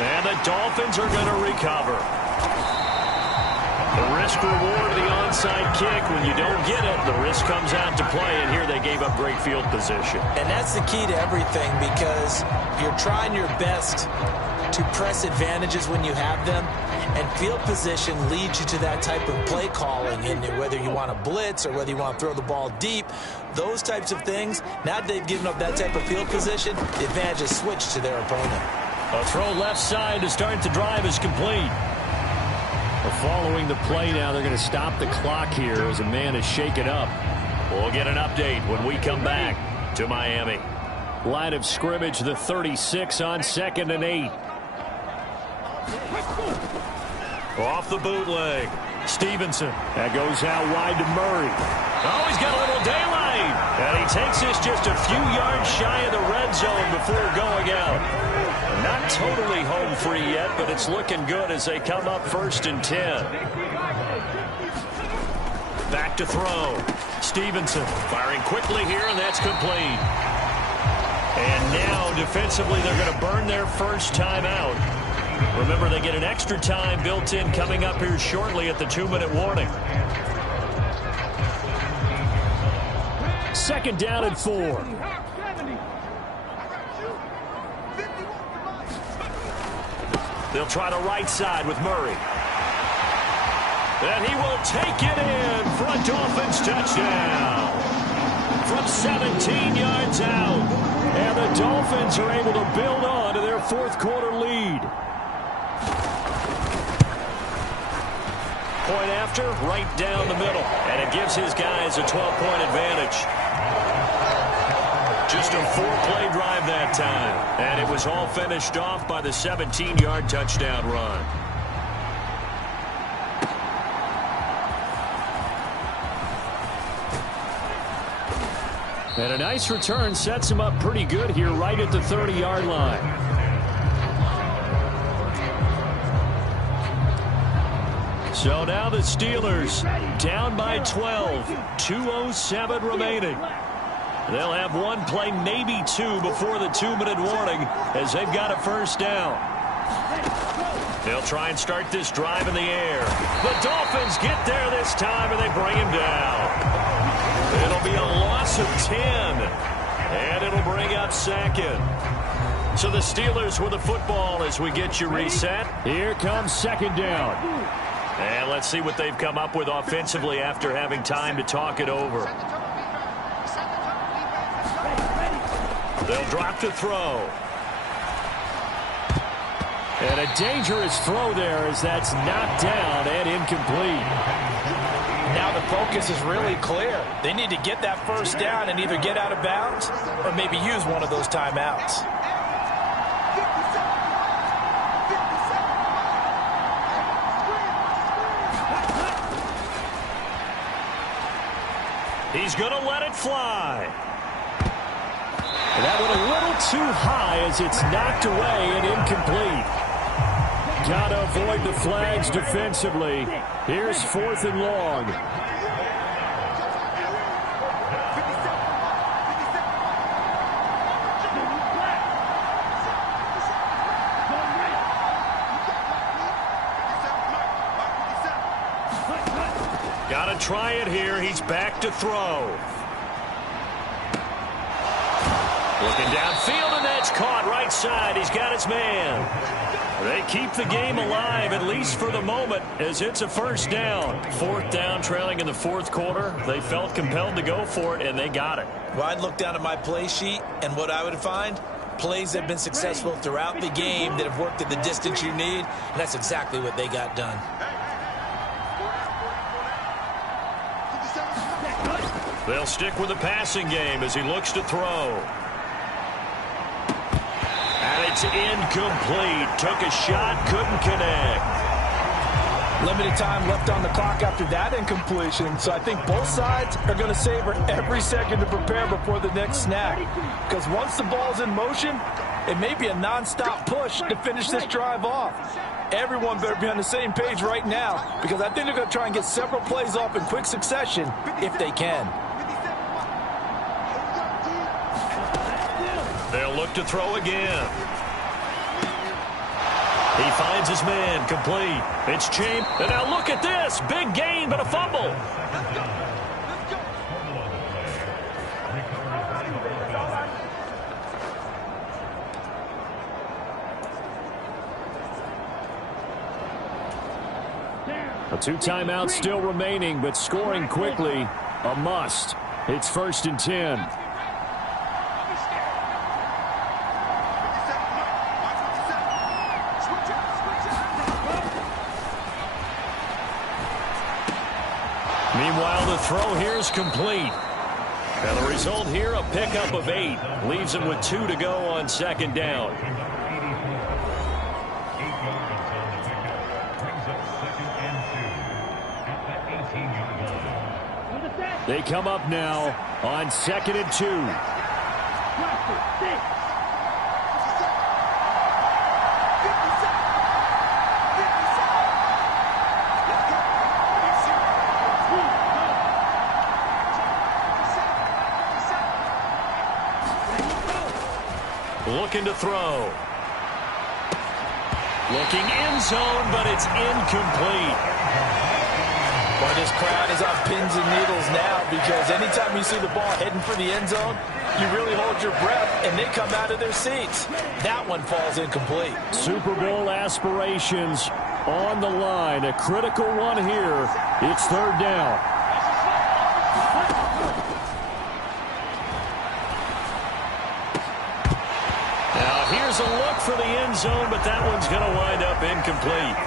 And the Dolphins are going to recover. The risk-reward of the onside kick, when you don't get it, the risk comes out to play, and here they gave up great field position. And that's the key to everything, because you're trying your best to press advantages when you have them, and field position leads you to that type of play calling, and whether you want to blitz or whether you want to throw the ball deep, those types of things. Now that they've given up that type of field position, the advantage is switched to their opponent. A throw left side to start the drive is complete. Following the play now, they're going to stop the clock here as a man is shaken up. We'll get an update when we come back to Miami. Line of scrimmage, the 36 on 2nd and 8. Off the bootleg. Stevenson. That goes out wide to Murray. Oh, he's got a little daylight. And he takes this just a few yards shy of the red zone before going out. Not totally home free yet, but it's looking good as they come up 1st and 10. Back to throw. Stevenson firing quickly here, and that's complete. And now defensively they're going to burn their first timeout. Remember, they get an extra time built in coming up here shortly at the 2-minute warning. 2nd down and 4. They'll try the right side with Murray. And he will take it in for a Dolphins touchdown. From 17 yards out. And the Dolphins are able to build on to their fourth quarter lead. Point after, right down the middle. And it gives his guys a 12-point advantage. Just a 4-play drive that time. And it was all finished off by the 17-yard touchdown run. And a nice return sets him up pretty good here right at the 30-yard line. So now the Steelers down by 12. 2:07 remaining. They'll have one play, maybe 2, before the 2-minute warning as they've got a first down. They'll try and start this drive in the air. The Dolphins get there this time, and they bring him down. It'll be a loss of 10, and it'll bring up 2nd. So the Steelers with the football as we get you reset. Here comes 2nd down. And let's see what they've come up with offensively after having time to talk it over. They'll drop to throw. And a dangerous throw there as that's knocked down and incomplete. Now the focus is really clear. They need to get that first down and either get out of bounds or maybe use one of those timeouts. He's going to let it fly. And that went a little too high as it's knocked away and incomplete. Got to avoid the flags defensively. Here's 4th and long. Got to try it here. He's back to throw. Looking downfield, and that's caught right side. He's got his man. They keep the game alive, at least for the moment, as it's a first down. 4th down, trailing in the 4th quarter. They felt compelled to go for it, and they got it. Well, I'd look down at my play sheet, and what I would find, plays that have been successful throughout the game that have worked at the distance you need, and that's exactly what they got done. They'll stick with the passing game as he looks to throw. And they It's incomplete. Took a shot, couldn't connect. Limited time left on the clock after that incompletion, so I think both sides are going to savor every second to prepare before the next snap. Because once the ball's in motion, it may be a nonstop push to finish this drive off. Everyone better be on the same page right now, because I think they're going to try and get several plays off in quick succession if they can. They'll look to throw again. He finds his man, complete. It's James. And now look at this. Big gain, but a fumble. A 2 timeouts still remaining, but scoring quickly, a must. It's 1st and 10. Meanwhile, the throw here is complete. And the result here, a pickup of 8. Leaves him with 2 to go on 2nd down. They come up now on 2nd and 2. Looking to throw. Looking end zone, but it's incomplete. Well, this crowd is on pins and needles now, because anytime you see the ball heading for the end zone, you really hold your breath, and they come out of their seats. That one falls incomplete. Super Bowl aspirations on the line. A critical one here. It's 3rd down. Here's a look for the end zone, but that one's going to wind up incomplete.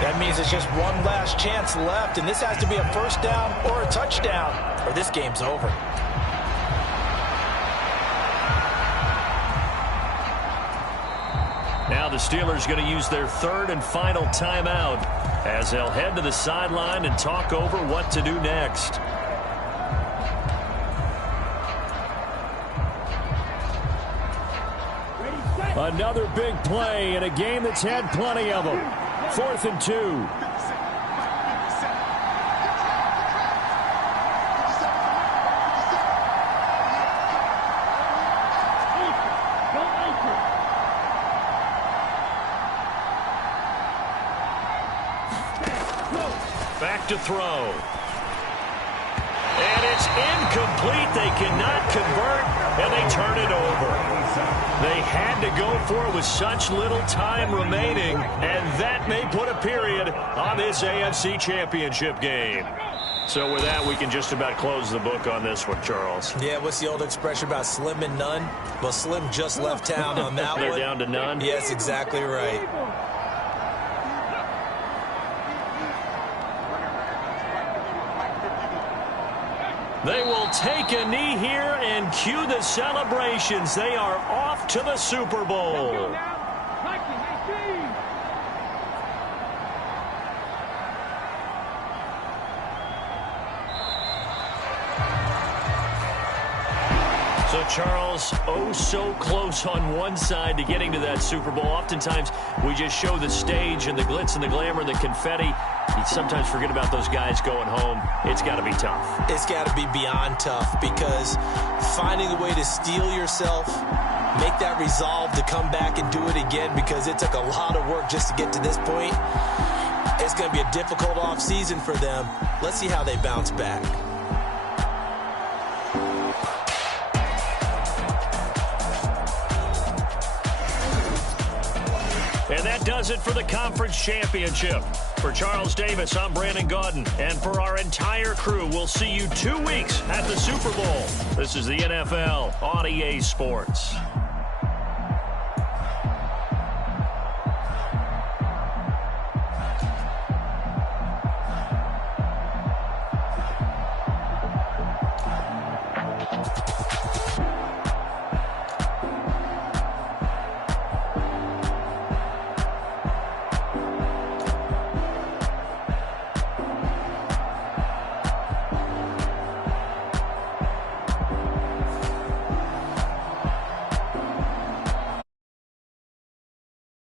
That means it's just one last chance left, and this has to be a 1st down or a touchdown, or this game's over. Now the Steelers going to use their 3rd and final timeout as they'll head to the sideline and talk over what to do next. Another big play in a game that's had plenty of them. 4th and 2. Back to throw. And it's incomplete. They cannot convert, and they turn it over. They had to go for it with such little time remaining, and that may put a period on this AFC Championship game. So with that, we can just about close the book on this one, Charles. Yeah, what's the old expression about slim and none? Well, Slim just left town on that They're one. down to none? Yes, exactly right. They will take a knee here and cue the celebrations. They are off to the Super Bowl. So, Charles, oh so close on one side to getting to that Super Bowl. Oftentimes, we just show the stage and the glitz and the glamour, the confetti. You sometimes forget about those guys going home. It's got to be tough. It's got to be beyond tough, because finding a way to steel yourself, make that resolve to come back and do it again, because it took a lot of work just to get to this point. It's going to be a difficult offseason for them. Let's see how they bounce back. And that does it for the conference championship. For Charles Davis, I'm Brandon Gaudin. And for our entire crew, we'll see you 2 weeks at the Super Bowl. This is the NFL on EA Sports.